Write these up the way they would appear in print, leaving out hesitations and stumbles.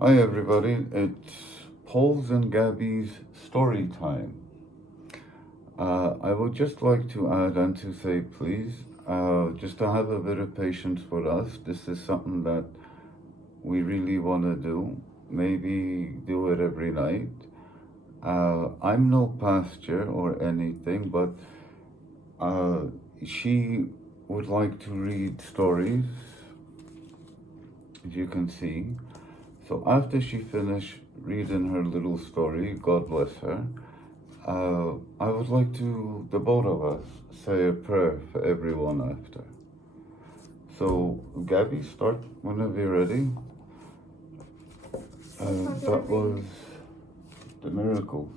Hi everybody, it's Paul's and Gabby's Storytime. I would just like to add and to say please, just to have a bit of patience for us. This is something that we really want to do. Maybe do it every night. I'm no pastor or anything, but she would like to read stories, as you can see. So after she finished reading her little story, God bless her, I would like to, the both of us, say a prayer for everyone after. So, Gabby, start whenever you're ready. That was the miracles.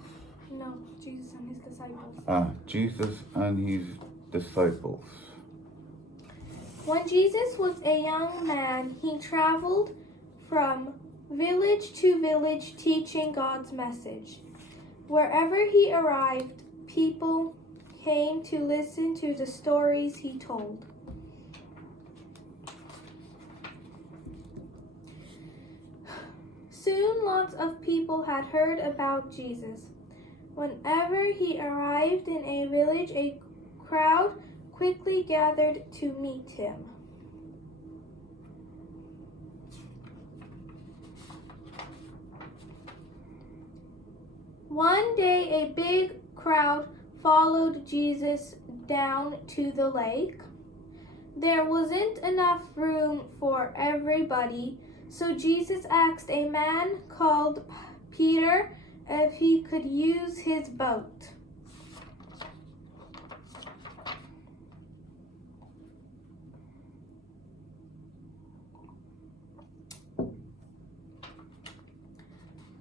No, Jesus and his disciples. Jesus and his disciples. When Jesus was a young man, he traveled from village to village teaching God's message. Wherever he arrived, people came to listen to the stories he told. Soon lots of people had heard about Jesus. Whenever he arrived in a village, a crowd quickly gathered to meet him. One day, a big crowd followed Jesus down to the lake. There wasn't enough room for everybody, so Jesus asked a man called Peter if he could use his boat.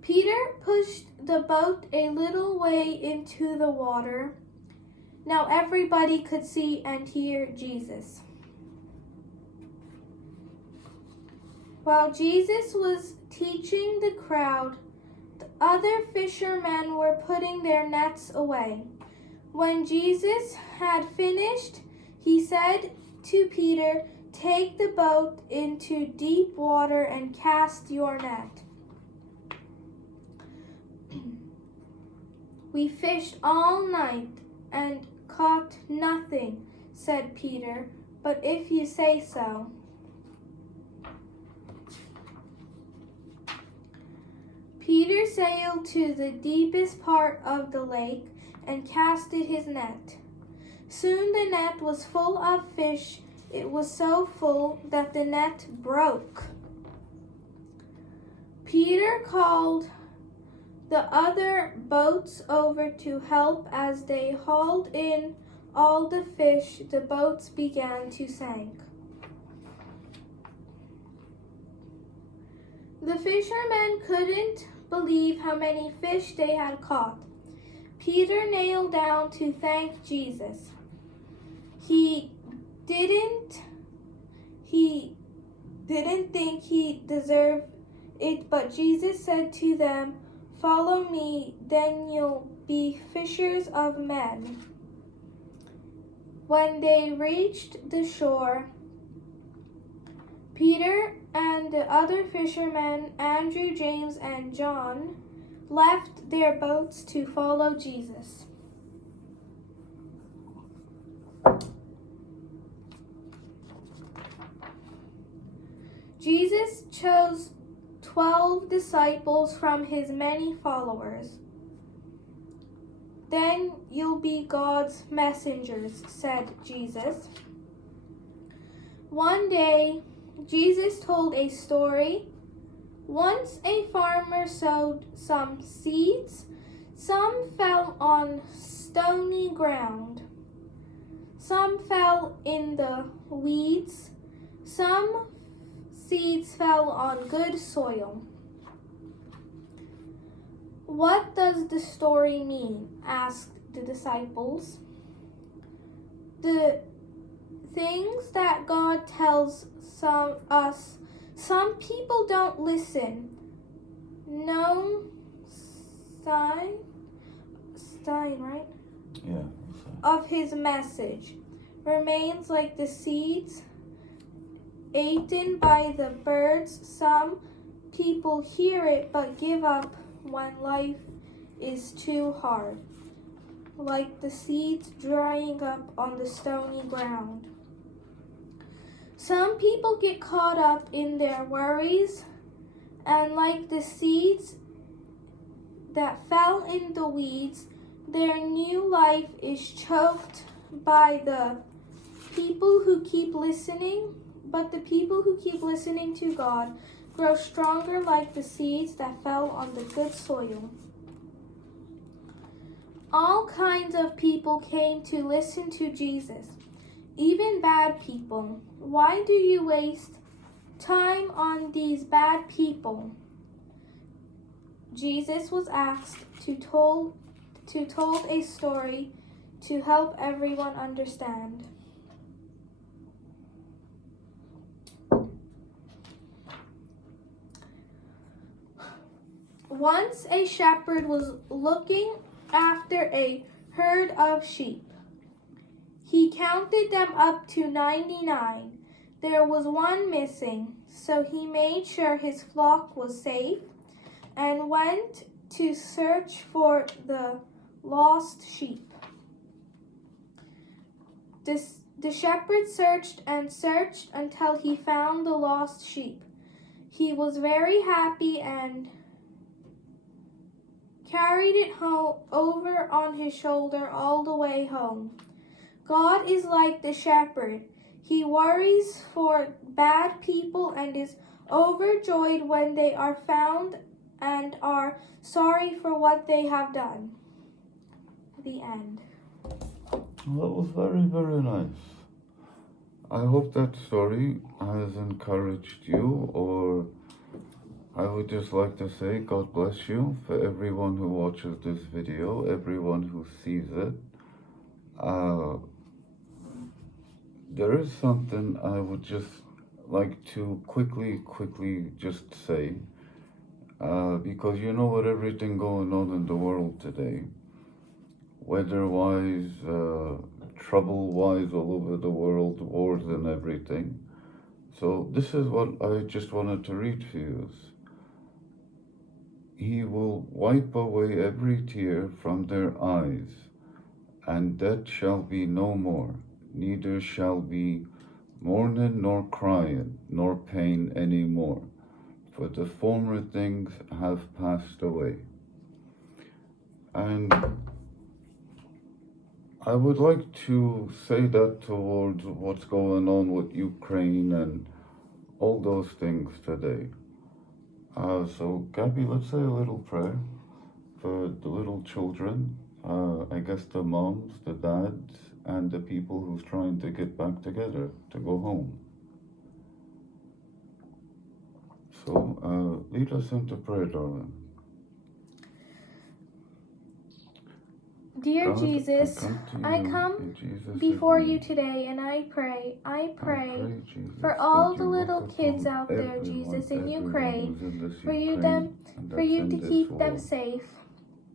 Peter pushed the boat a little way into the water. Now everybody could see and hear Jesus. While Jesus was teaching the crowd, the other fishermen were putting their nets away. When Jesus had finished, he said to Peter, "Take the boat into deep water and cast your net." "We fished all night and caught nothing," said Peter, "but if you say so." Peter sailed to the deepest part of the lake and casted his net. Soon the net was full of fish. It was so full that the net broke. Peter called the other boats over to help. As they hauled in all the fish, the boats began to sink. The fishermen couldn't believe how many fish they had caught. Peter knelt down to thank Jesus. He didn't think he deserved it, but Jesus said to them, "Follow me, then you'll be fishers of men." When they reached the shore, Peter and the other fishermen, Andrew, James, and John, left their boats to follow Jesus. Jesus chose 12 disciples from his many followers. "Then you'll be God's messengers," said Jesus. One day, Jesus told a story. Once a farmer sowed some seeds. Some fell on stony ground. Some fell in the weeds. Some seeds fell on good soil. "What does the story mean?" asked the disciples. "The things that God tells us, some people don't listen. No sign, right? Yeah. Of his message remains like the seeds eaten by the birds. Some people hear it but give up when life is too hard, like the seeds drying up on the stony ground. Some people get caught up in their worries, and like the seeds that fell in the weeds, their new life is choked by the people who keep listening. But the people who keep listening to God grow stronger like the seeds that fell on the good soil. All kinds of people came to listen to Jesus, even bad people. Why do you waste time on these bad people? Jesus was asked to told a story to help everyone understand. Once a shepherd was looking after a herd of sheep. He counted them up to 99. There was one missing, so he made sure his flock was safe and went to search for the lost sheep. The shepherd searched and searched until he found the lost sheep. He was very happy and carried it over on his shoulder all the way home. God is like the shepherd. He worries for bad people and is overjoyed when they are found and are sorry for what they have done. The end. That was very, very nice. I hope that story has encouraged you, or I would just like to say God bless you for everyone who watches this video, everyone who sees it. There is something I would just like to quickly just say, because you know what, everything going on in the world today, weather-wise, trouble-wise all over the world, wars and everything. So this is what I just wanted to read for you. He will wipe away every tear from their eyes, and death shall be no more, neither shall be mourning nor crying, nor pain any more, for the former things have passed away. And I would like to say that towards what's going on with Ukraine and all those things today. So Gabby, let's say a little prayer for the little children, I guess the moms, the dads, and the people who's trying to get back together to go home. So lead us into prayer, darling. Dear God, Jesus, I come before you today and I pray Jesus, for all that the you little look kids upon out there, everyone, Jesus, in everyone Ukraine, who's in this for you Ukraine and for you that's to in this keep them world. safe,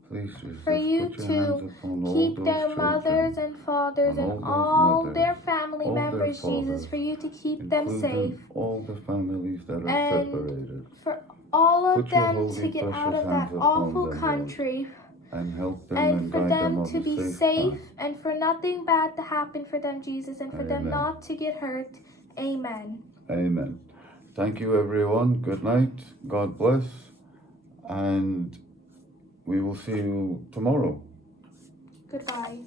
Please, Jesus, for you put your hands to upon all keep those their children, mothers and fathers on and all all those their mothers, family all their members, Jesus, fathers, for you to keep them safe, including all the families that are and separated. for all of Put your them holy, to get precious out of hands that upon awful them, country. Lord, and help them And for guide them them on to the be safe safe path. and for nothing bad to happen for them, Jesus, and for them Amen. not to get hurt. Amen. Amen. Thank you, everyone. Good night. God bless. And we will see you tomorrow. Goodbye.